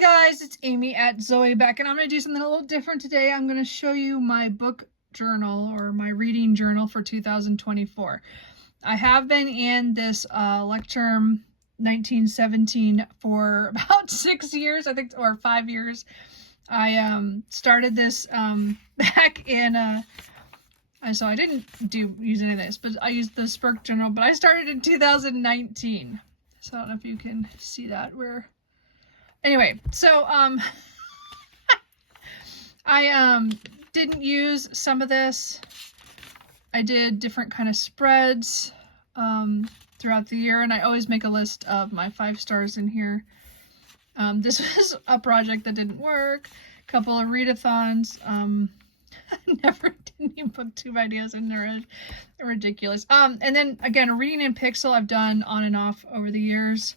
Hey guys, it's Amy at Zoe back, and I'm going to do something a little different today. I'm going to show you my book journal or my reading journal for 2024. I have been in this Lecterm 1917 for about 6 years, I think, or 5 years. I started this back in, so I didn't use any of this, but I used the Spurk journal, but I started in 2019. So I don't know if you can see that. Anyway, so I didn't use some of this. I did different kind of spreads throughout the year, and I always make a list of my 5 stars in here. This was a project that didn't work. A couple of readathons. Never did any booktube ideas, and they're ridiculous. And then again, reading in Pixel I've done on and off over the years.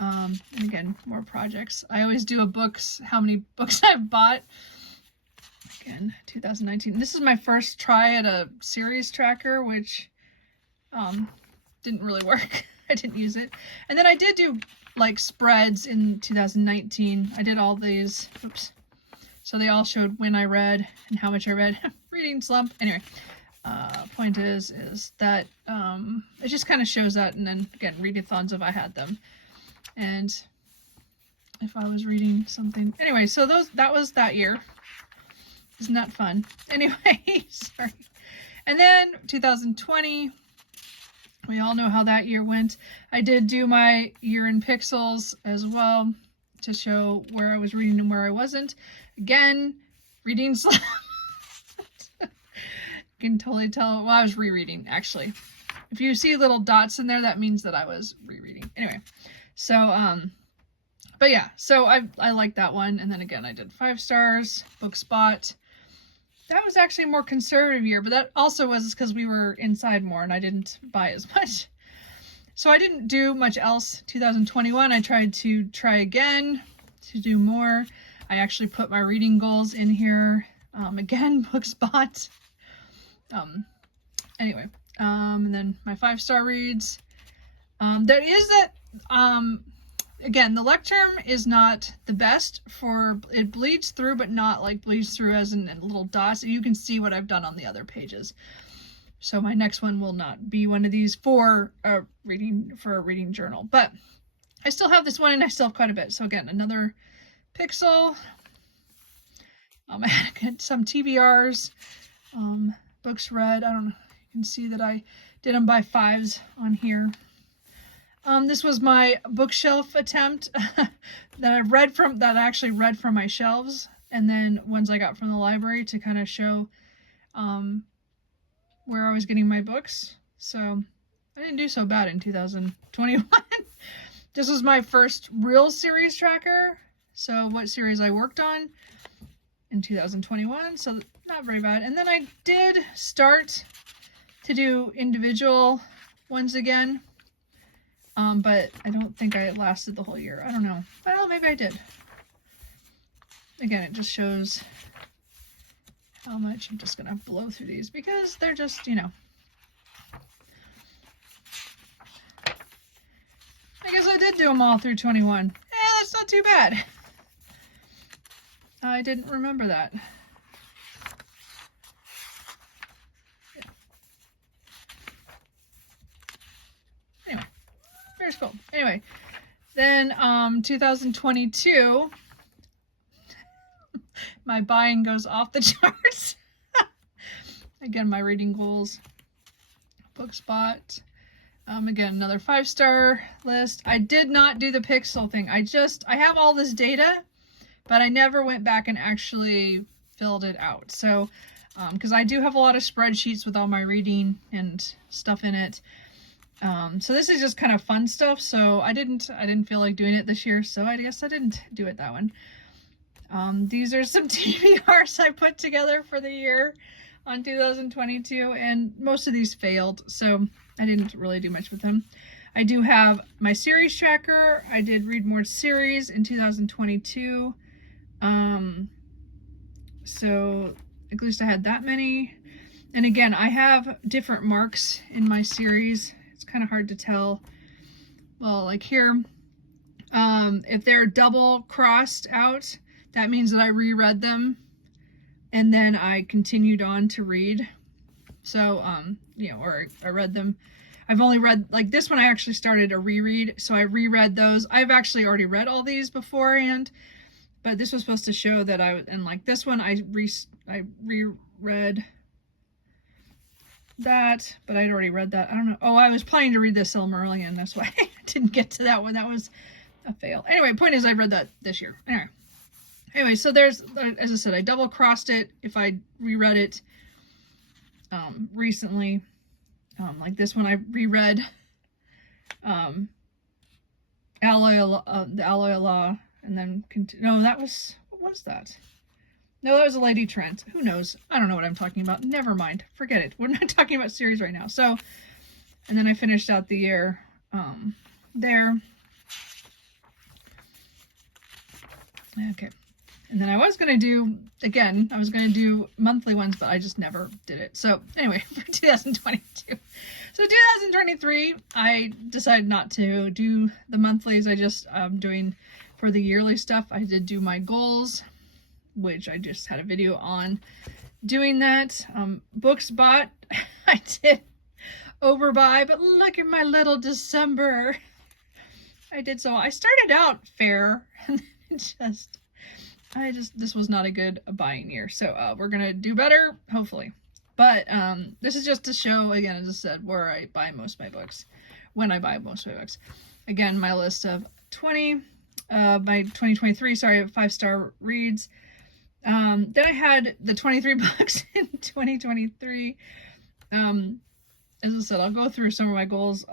And again, more projects. I always do how many books I've bought. Again, 2019. This is my first try at a series tracker, which didn't really work. I didn't use it. And then I did do like spreads in 2019. I did all these. Oops. So they all showed when I read and how much I read. Reading slump. Anyway, point is that it just kind of shows that, and then again, readathons if I had them. And if I was reading something. Anyway, so that was that year. Isn't that fun? Anyway, sorry. And then 2020, we all know how that year went. I did do my year in pixels as well to show where I was reading and where I wasn't. Again, reading slump. You can totally tell. Well, I was rereading, actually. If you see little dots in there, that means that I was rereading. Anyway. So, but yeah, so I like that one. And then again, I did 5 stars, book spot. That was actually a more conservative year, but that also was because we were inside more and I didn't buy as much. So I didn't do much else. 2021, I tried to try again to do more. I actually put my reading goals in here. Again, book spot. Anyway, and then my 5-star reads. There is that, again, the Lecterm is not the best for, it bleeds through, but not like bleeds through as in little dots. You can see what I've done on the other pages. So my next one will not be one of these for a reading journal, but I still have this one and I still have quite a bit. So again, another pixel. I had some TBRs, books read. I don't know. You can see that I did them by 5s on here. This was my bookshelf attempt that I actually read from my shelves, and then ones I got from the library to kind of show where I was getting my books. So I didn't do so bad in 2021. This was my first real series tracker. So what series I worked on in 2021. So not very bad. And then I did start to do individual ones again. But I don't think I lasted the whole year. I don't know. Well, maybe I did. Again, it just shows how much. I'm just going to blow through these because they're just, you know. I guess I did do them all through 21. That's not too bad. I didn't remember that. Cool. Anyway, then 2022, my buying goes off the charts. Again, my reading goals, book spot. Again, another 5-star list. I did not do the pixel thing. I have all this data, but I never went back and actually filled it out. So, because I do have a lot of spreadsheets with all my reading and stuff in it. So this is just kind of fun stuff. So I didn't feel like doing it this year. So I guess I didn't do it that one. These are some TBRs I put together for the year on 2022, and most of these failed. So I didn't really do much with them. I do have my series tracker. I did read more series in 2022. So at least I had that many. And again, I have different marks in my series. It's kind of hard to tell. Well, like here, If they're double crossed out, that means that I reread them and then I continued on to read. So, you know, or I read them. I've only read, like this one I actually started a reread, so I reread those. I've actually already read all these beforehand, but this was supposed to show that and like this one I reread that, but I'd already read that. I don't know. Oh, I was planning to read the Silmarillion. That's why I didn't get to that one. That was a fail. Anyway, point is I read that this year. Anyway, so there's, as I said, I double crossed it if I reread it recently. Like this one I reread the Alloy of Law, and then no, that was, what was that? No, that was a Lady Trent. Who knows? I don't know what I'm talking about. Never mind. Forget it. We're not talking about series right now. So, and then I finished out the year there. Okay. And then I was going to do, again, I was going to do monthly ones, but I just never did it. So anyway, for 2022. So 2023, I decided not to do the monthlies. I just, doing for the yearly stuff. I did do my goals, which I just had a video on doing that. Books bought, I did overbuy, but look at my little December. I did so. I started out fair and this was not a good buying year. So we're going to do better, hopefully. But this is just to show, again, as I said, where I buy most of my books, when I buy most of my books. Again, my list of 20, by 2023, sorry, 5-star reads. Then I had the 23 books in 2023. As I said, I'll go through some of my goals,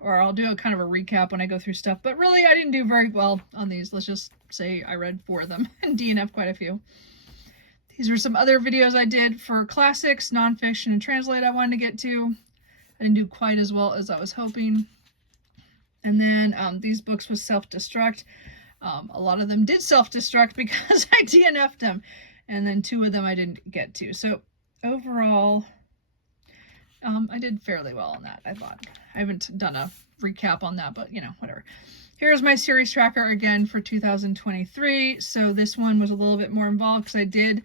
or I'll do a kind of a recap when I go through stuff. But really, I didn't do very well on these. Let's just say I read 4 of them and DNF quite a few. These were some other videos I did for classics, nonfiction, and translate I wanted to get to. I didn't do quite as well as I was hoping. And then these books with self-destruct. A lot of them did self-destruct because I DNF'd them. And then 2 of them I didn't get to. So overall, I did fairly well on that, I thought. I haven't done a recap on that, but you know, whatever. Here's my series tracker again for 2023. So this one was a little bit more involved because I did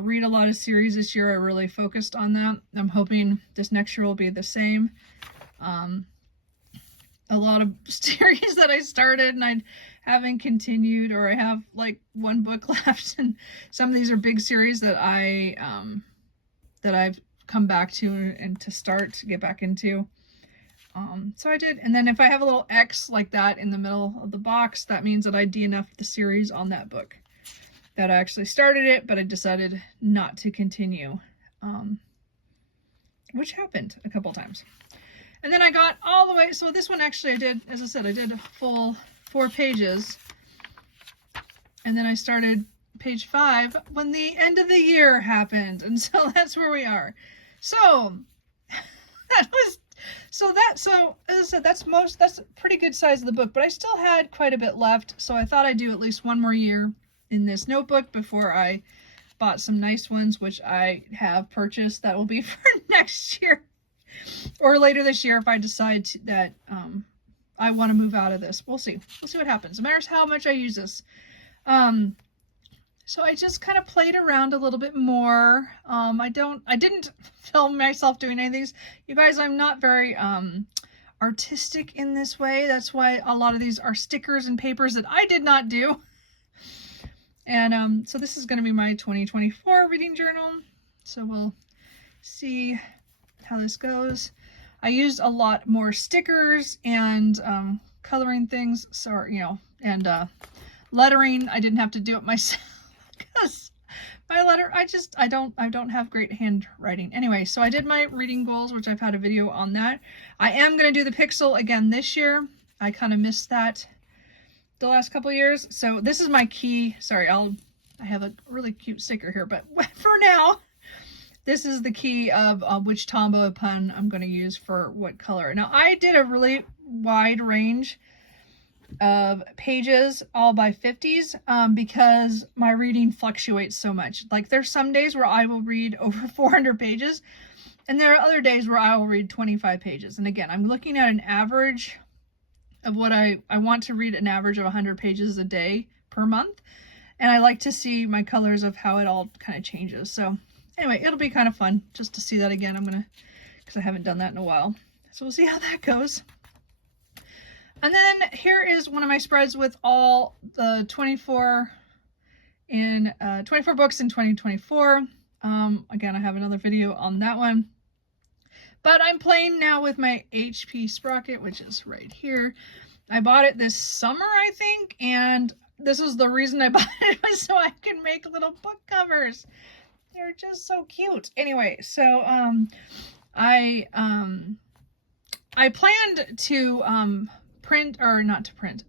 read a lot of series this year. I really focused on that. I'm hoping this next year will be the same. A lot of series that I started and I haven't continued, or I have like 1 book left, and some of these are big series that I've come back to and to get back into. So I did, and then if I have a little X like that in the middle of the box, that means that I DNF'd the series on that book. That I actually started it, but I decided not to continue, which happened a couple times. And then I got all the way, so this one actually I did, as I said, I did a full 4 pages, and then I started page 5 when the end of the year happened, and so that's where we are. So as I said, that's a pretty good size of the book, but I still had quite a bit left, so I thought I'd do at least 1 more year in this notebook before I bought some nice ones, which I have purchased. That will be for next year or later this year if I decide that I want to move out of this. We'll see what happens. It matters how much I use this. So I just kind of played around a little bit more. I didn't film myself doing any of these. You guys, I'm not very artistic in this way. That's why a lot of these are stickers and papers that I did not do. And so this is going to be my 2024 reading journal. So we'll see how this goes. I used a lot more stickers and coloring things, so, you know, and lettering. I didn't have to do it myself because my letter, I don't have great handwriting. Anyway, so I did my reading goals, which I've had a video on that. I am going to do the Pixel again this year. I kind of missed that the last couple of years. So this is my key. Sorry, I have a really cute sticker here, but for now, this is the key of which Tombow pen I'm going to use for what color. Now, I did a really wide range of pages, all by 50s, because my reading fluctuates so much. Like, there's some days where I will read over 400 pages, and there are other days where I will read 25 pages. And again, I'm looking at an average of what I want to read an average of 100 pages a day per month. And I like to see my colors of how it all kind of changes. So anyway, it'll be kind of fun just to see that again. I'm going to, because I haven't done that in a while. So we'll see how that goes. And then here is one of my spreads with all the 24 books in 2024. Again, I have another video on that one. But I'm playing now with my HP Sprocket, which is right here. I bought it this summer, I think, and this was the reason I bought it, was so I can make little book covers. They're just so cute. Anyway, so I planned to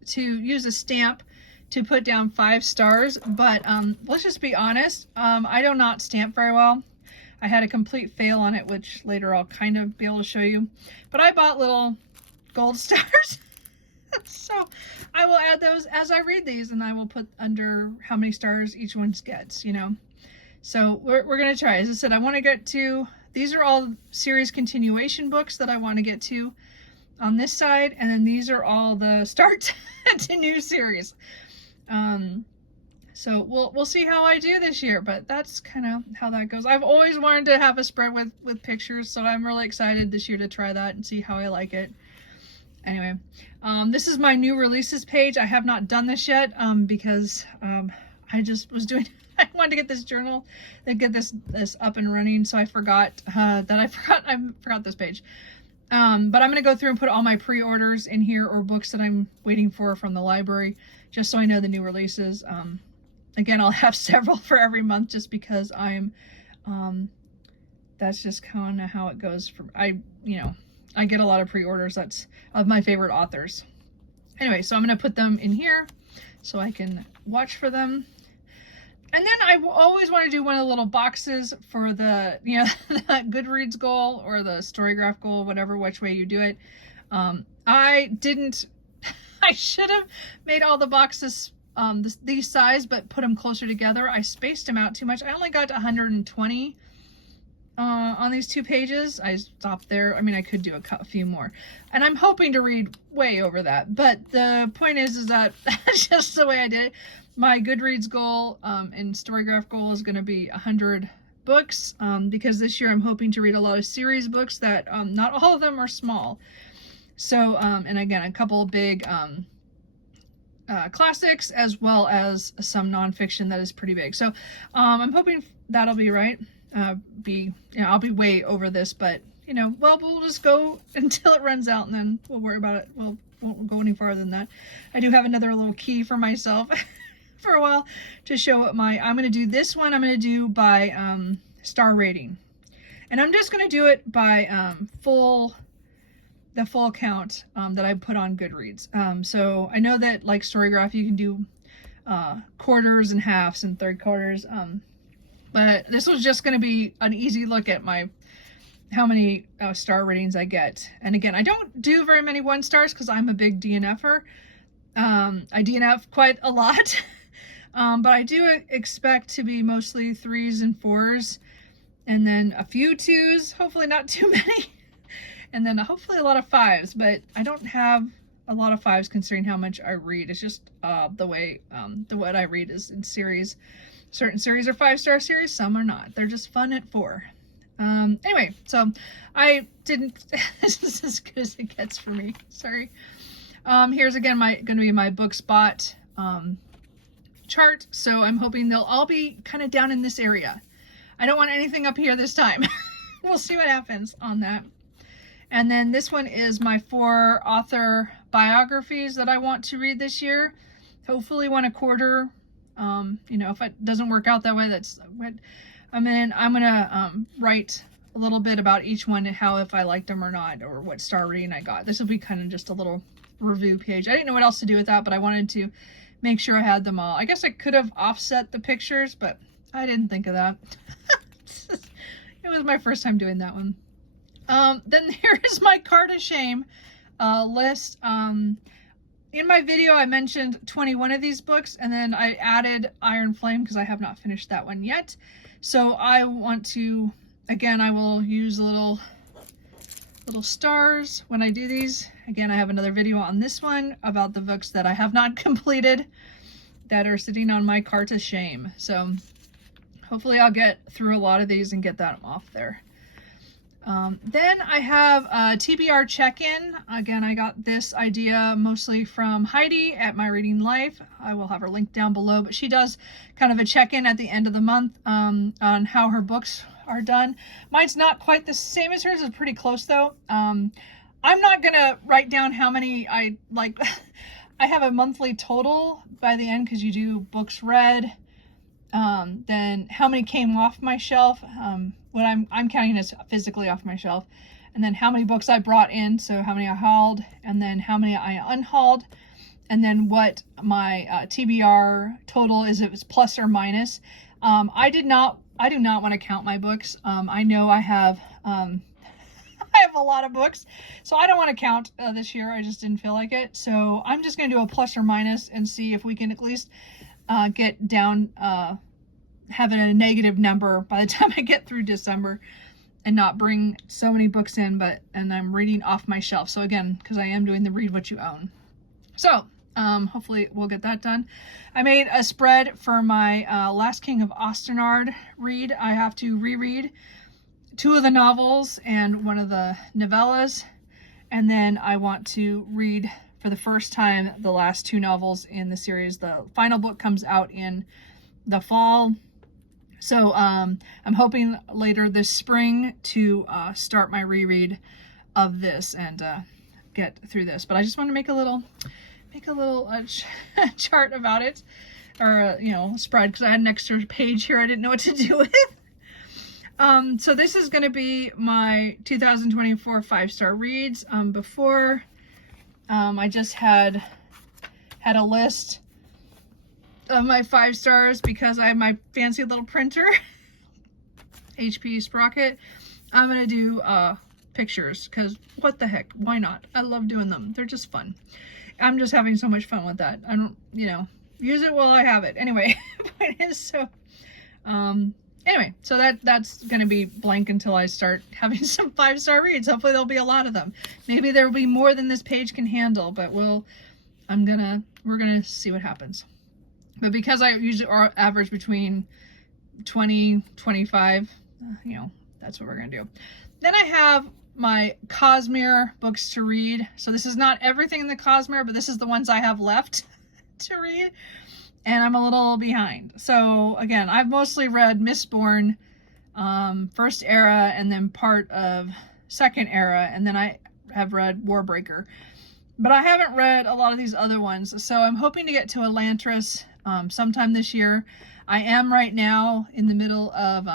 to use a stamp to put down 5 stars, but let's just be honest, I do not stamp very well. I had a complete fail on it, which later I'll kind of be able to show you. But I bought little gold stars. So I will add those as I read these, and I will put under how many stars each one gets, you know. So we're going to try. As I said, I want to get to, these are all series continuation books that I want to get to on this side. And then these are all the start to new series. So we'll see how I do this year, but that's kind of how that goes. I've always wanted to have a spread with pictures, so I'm really excited this year to try that and see how I like it. Anyway, this is my new releases page. I have not done this yet because I just was doing, I wanted to get this journal and get this up and running, so I forgot I forgot this page. But I'm going to go through and put all my pre-orders in here, or books that I'm waiting for from the library, just so I know the new releases. Again, I'll have several for every month just because that's just kind of how it goes. I get a lot of pre-orders that's of my favorite authors. Anyway, so I'm going to put them in here so I can watch for them. And then I always want to do one of the little boxes for the, the Goodreads goal or the Storygraph goal, whatever, which way you do it. I should have made all the boxes these size, but put them closer together. I spaced them out too much. I only got to 120 on these 2 pages. I stopped there. I mean, I could do a few more, and I'm hoping to read way over that. But the point is that that's just the way I did it. My Goodreads goal and Storygraph goal is going to be 100 books because this year I'm hoping to read a lot of series books that not all of them are small. So, and again, a couple of big classics, as well as some nonfiction that is pretty big. So I'm hoping that'll be right. I'll be way over this, but we'll just go until it runs out, and then we'll worry about it. We'll won't go any farther than that. I do have another little key for myself for a while to show what I'm going to do this one. I'm going to do by star rating, and I'm just going to do it by the full count that I put on Goodreads. So I know that like Storygraph, you can do quarters and halves and third quarters. But this was just going to be an easy look at how many star ratings I get. And again, I don't do very many 1 stars because I'm a big DNFer. I DNF quite a lot. But I do expect to be mostly 3s and 4s, and then a few 2s, hopefully not too many. And then hopefully a lot of 5s, but I don't have a lot of 5s considering how much I read. It's just the way what I read is in series. Certain series are 5-star series, some are not. They're just fun at 4. Anyway, so I didn't, this is as good as it gets for me. Sorry. Here's again going to be my book spot chart. So I'm hoping they'll all be kind of down in this area. I don't want anything up here this time. We'll see what happens on that. And then this one is my 4 author biographies that I want to read this year. Hopefully 1 a quarter. If it doesn't work out that way, that's what I'm gonna write a little bit about each one and if I liked them or not, or what star rating I got. This will be kind of just a little review page. I didn't know what else to do with that, but I wanted to make sure I had them all. I guess I could have offset the pictures, but I didn't think of that. It was my first time doing that one. Then here is my card of shame list. In my video, I mentioned 21 of these books, and then I added Iron Flame because I have not finished that one yet. So I want to, again, I will use a little little stars when I do these. Again, I have another video on this one about the books that I have not completed that are sitting on my cart of shame. So hopefully I'll get through a lot of these and get that off there. Then I have a TBR check-in. Again, I got this idea mostly from Heidi at My Reading Life. I will have her link down below, but she does kind of a check-in at the end of the month on how her books are done. Mine's not quite the same as hers. It's pretty close though. I'm not gonna write down how many I like. I have a monthly total by the end because you do books read, then how many came off my shelf, what I'm counting as physically off my shelf, and then how many books I brought in, so how many I hauled, and then how many I unhauled, and then what my TBR total is, if it was plus or minus. I do not want to count my books. I know I have I have a lot of books, so I don't want to count this year. I just didn't feel like it, so I'm just going to do a plus or minus and see if we can at least get down having a negative number by the time I get through December and not bring so many books in, and I'm reading off my shelf. So again, because I am doing the read what you own. So hopefully we'll get that done. I made a spread for my Last King of Ostenard read. I have to reread 2 of the novels and 1 of the novellas, and then I want to read for the first time the last 2 novels in the series. The final book comes out in the fall, so I'm hoping later this spring to start my reread of this and get through this. But I just want to make a little chart about it, or spread, because I had an extra page here I didn't know what to do with. So this is going to be my 2024 5-star reads. Before I just had a list of my 5 stars because I have my fancy little printer, HP Sprocket. I'm going to do pictures because what the heck, why not? I love doing them. They're just fun. I'm just having so much fun with that. I don't, use it while I have it. Anyway, anyway, so that's going to be blank until I start having some 5-star reads. Hopefully there'll be a lot of them. Maybe there will be more than this page can handle, but we're going to see what happens. But because I usually average between 20, 25, that's what we're going to do. Then I have my Cosmere books to read. So this is not everything in the Cosmere, but this is the ones I have left to read. And I'm a little behind. So again, I've mostly read Mistborn, First Era, and then part of Second Era, and then I have read Warbreaker. But I haven't read a lot of these other ones, so I'm hoping to get to Elantris sometime this year. I am right now in the middle of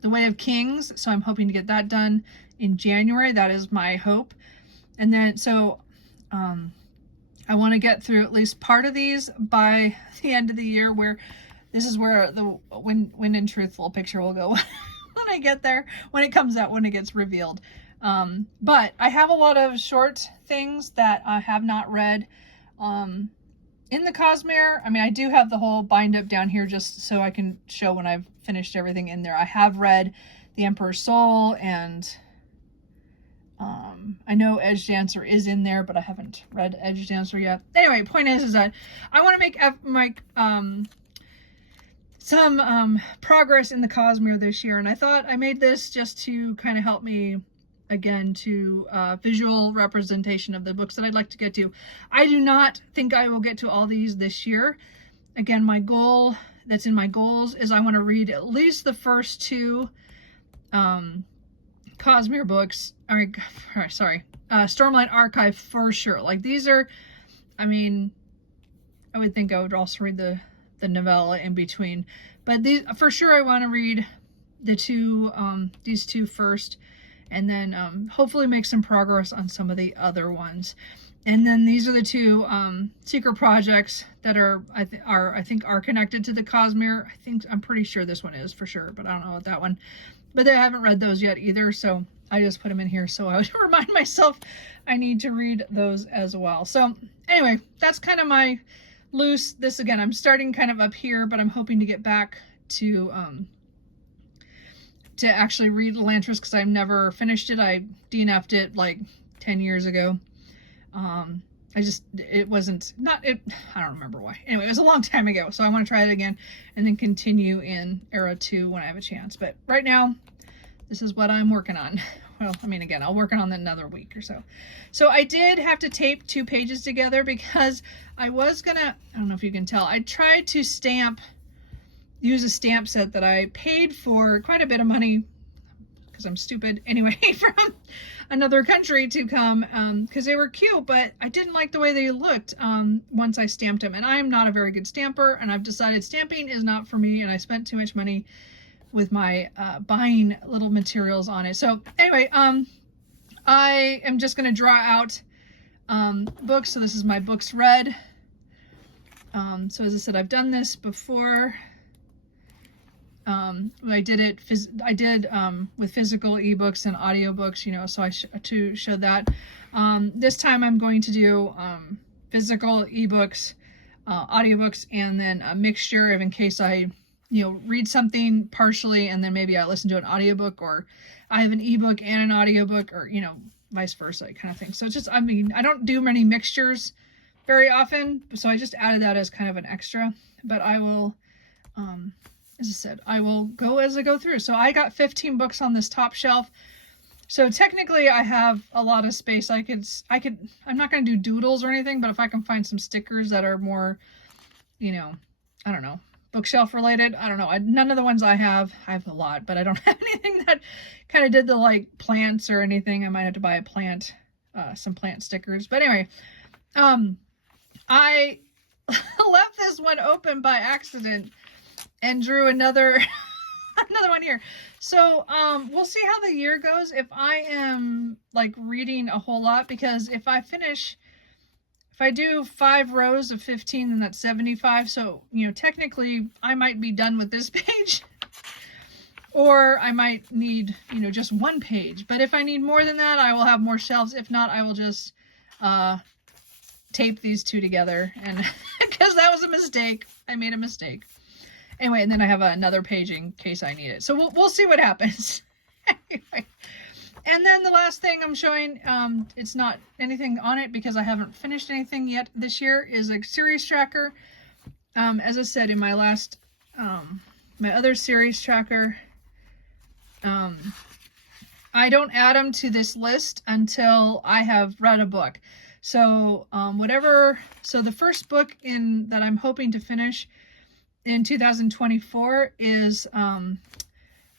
The Way of Kings, so I'm hoping to get that done in January. That is my hope. And then, so I want to get through at least part of these by the end of the year, where this is where the Wind and Truthful picture will go when I get there, when it comes out, when it gets revealed. But I have a lot of short things that I have not read in the Cosmere. I mean, I do have the whole bind up down here just so I can show when I've finished everything in there. I have read The Emperor's Soul, and I know Edge Dancer is in there, but I haven't read Edge Dancer yet. Anyway, point is that I want to make some progress in the Cosmere this year, and I thought I made this just to kind of help me again to visual representation of the books that I'd like to get to. I do not think I will get to all these this year. Again, my goal that's in my goals is I want to read at least the first 2 Cosmere books, Stormlight Archive for sure. Like, these are, I mean, I would think I would also read the novella in between, but these for sure I want to read the 2 these 2 first, and then hopefully make some progress on some of the other ones. And then these are the 2 secret projects that I think are connected to the Cosmere. I'm pretty sure this one is for sure, but I don't know about that one. But I haven't read those yet either, so I just put them in here so I would remind myself I need to read those as well. So anyway, that's kind of my loose. This again, I'm starting kind of up here, but I'm hoping to get back to to actually read Elantris because I've never finished it. I DNF'd it like 10 years ago. It wasn't, not, it, I don't remember why. Anyway, it was a long time ago, so I want to try it again and then continue in Era 2 when I have a chance. But right now, this is what I'm working on. Well, I mean, again, I'll work on it another week or so. So I did have to tape 2 pages together because I was gonna, I don't know if you can tell, I tried to use a stamp set that I paid for quite a bit of money, because I'm stupid, anyway, from another country to come, because they were cute, but I didn't like the way they looked once I stamped them. And I'm not a very good stamper, and I've decided stamping is not for me, and I spent too much money with my buying little materials on it. So anyway, I am just going to draw out books. So this is my books read. So as I said, I've done this before. I did with physical ebooks and audiobooks, you know, so to show that. This time I'm going to do physical ebooks, audiobooks, and then a mixture of, in case I, you know, read something partially and then maybe I listen to an audiobook, or I have an ebook and an audiobook, or, you know, vice versa kind of thing. So it's just, I mean, I don't do many mixtures very often, so I just added that as kind of an extra. But I will, as I said, I will go as I go through. So I got 15 books on this top shelf. So technically I have a lot of space. I'm not going to do doodles or anything, but if I can find some stickers that are more, you know, I don't know, bookshelf related, I don't know. None of the ones I have a lot, but I don't have anything that kind of did the like plants or anything. I might have to buy a plant, some plant stickers. But anyway, I left this one open by accident and drew another one here. So we'll see how the year goes if I am like reading a whole lot, because if I do 5 rows of 15, then that's 75. So, you know, technically I might be done with this page, or I might need, you know, just 1 page. But if I need more than that, I will have more shelves. If not, I will just tape these 2 together, and because that was a mistake. I made a mistake. Anyway, and then I have another page in case I need it. So we'll see what happens. Anyway. And then the last thing I'm showing, it's not anything on it because I haven't finished anything yet this year, is a series tracker. As I said in my last, my other series tracker, I don't add them to this list until I have read a book. So so the first book that I'm hoping to finish in 2024 is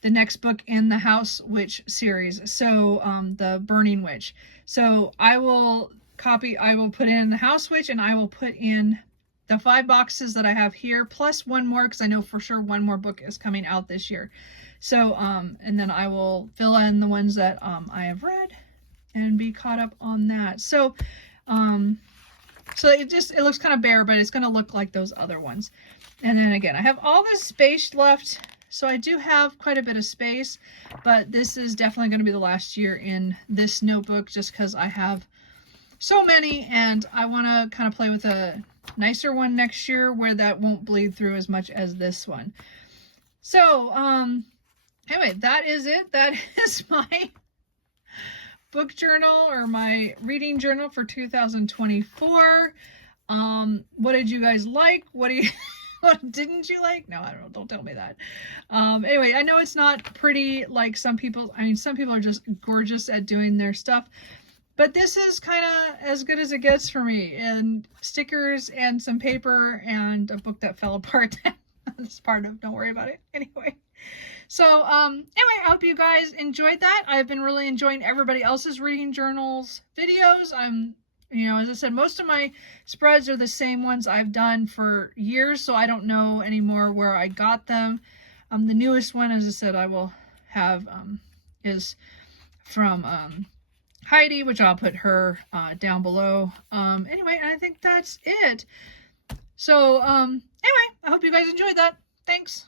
the next book in the House Witch series. So the Burning Witch. So I will put in the House Witch, and I will put in the 5 boxes that I have here, plus 1 more, because I know for sure 1 more book is coming out this year. So and then I will fill in the ones that I have read and be caught up on that. So so it looks kind of bare, but it's going to look like those other ones. And then again, I have all this space left. So I do have quite a bit of space, but this is definitely going to be the last year in this notebook, just because I have so many, and I want to kind of play with a nicer one next year where that won't bleed through as much as this one. So anyway, that is it. That is my book journal, or my reading journal for 2024. What did you guys like? What didn't you like? No, I don't know. Don't tell me that. Anyway, I know it's not pretty like some people. I mean, some people are just gorgeous at doing their stuff, but this is kind of as good as it gets for me. And stickers and some paper and a book that fell apart. That's part of, don't worry about it. Anyway. So, anyway, I hope you guys enjoyed that. I've been really enjoying everybody else's reading journals videos. You know, as I said, most of my spreads are the same ones I've done for years, so I don't know anymore where I got them. The newest one, as I said, I will have, is from Heidi, which I'll put her down below. Anyway, I think that's it. So, anyway, I hope you guys enjoyed that. Thanks.